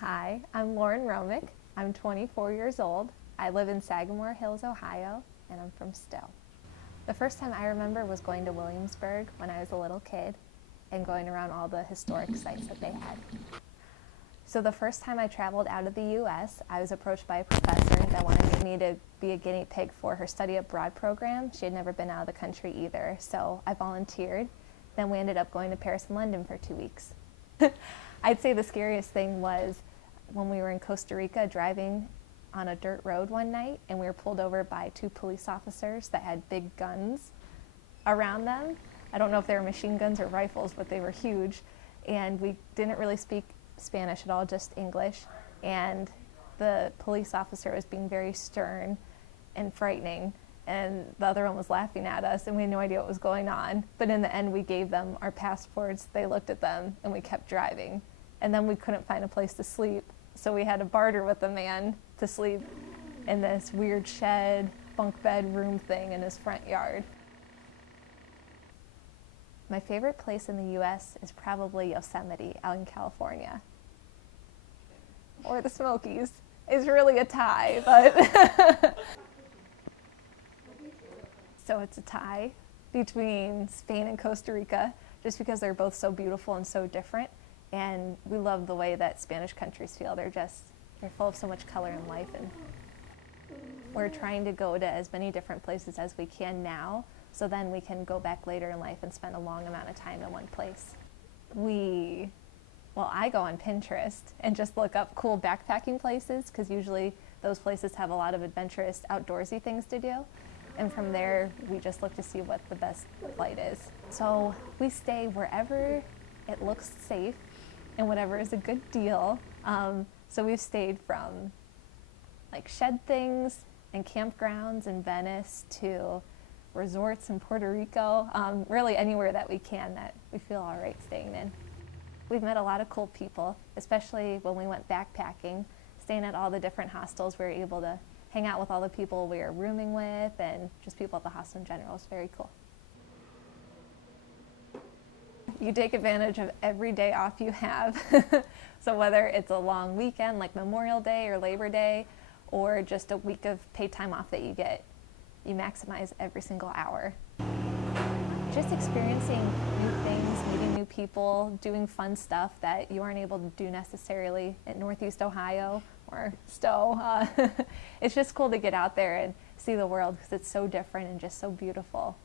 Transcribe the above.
Hi, I'm Lauren Romick. I'm 24 years old. I live in Sagamore Hills, Ohio, and I'm from Stowe. The first time I remember was going to Williamsburg when I was a little kid and going around all the historic sites that they had. So the first time I traveled out of the U.S., I was approached by a professor that wanted me to be a guinea pig for her study abroad program. She had never been out of the country either, so I volunteered. Then we ended up going to Paris and London for 2 weeks. I'd say the scariest thing was when we were in Costa Rica driving on a dirt road one night and we were pulled over by 2 police officers that had big guns around them. I don't know if they were machine guns or rifles, but they were huge. And we didn't really speak Spanish at all, just English. And the police officer was being very stern and frightening, and the other one was laughing at us, and we had no idea what was going on. But in the end, we gave them our passports, they looked at them, and we kept driving. And then we couldn't find a place to sleep, so we had to barter with the man to sleep in this weird shed, bunk bed room thing in his front yard. My favorite place in the U.S. is probably Yosemite out in California. Or the Smokies. It's really a tie, but so it's a tie between Spain and Costa Rica, just because they're both so beautiful and so different. And we love the way that Spanish countries feel. They're full of so much color and life. And we're trying to go to as many different places as we can now, so then we can go back later in life and spend a long amount of time in one place. I go on Pinterest and just look up cool backpacking places, because usually those places have a lot of adventurous, outdoorsy things to do. And from there, we just look to see what the best flight is. So we stay wherever it looks safe and whatever is a good deal. So we've stayed from like shed things and campgrounds in Venice to resorts in Puerto Rico, really anywhere that we can that we feel all right staying in. We've met a lot of cool people, especially when we went backpacking, staying at all the different hostels. We were able to hang out with all the people we were rooming with, and just people at the hostel in general. It's very cool. You take advantage of every day off you have. So whether it's a long weekend like Memorial Day or Labor Day, or just a week of paid time off that you get, you maximize every single hour. Just experiencing new things, meeting new people, doing fun stuff that you aren't able to do necessarily in Northeast Ohio or Stowe. It's just cool to get out there and see the world, because it's so different and just so beautiful.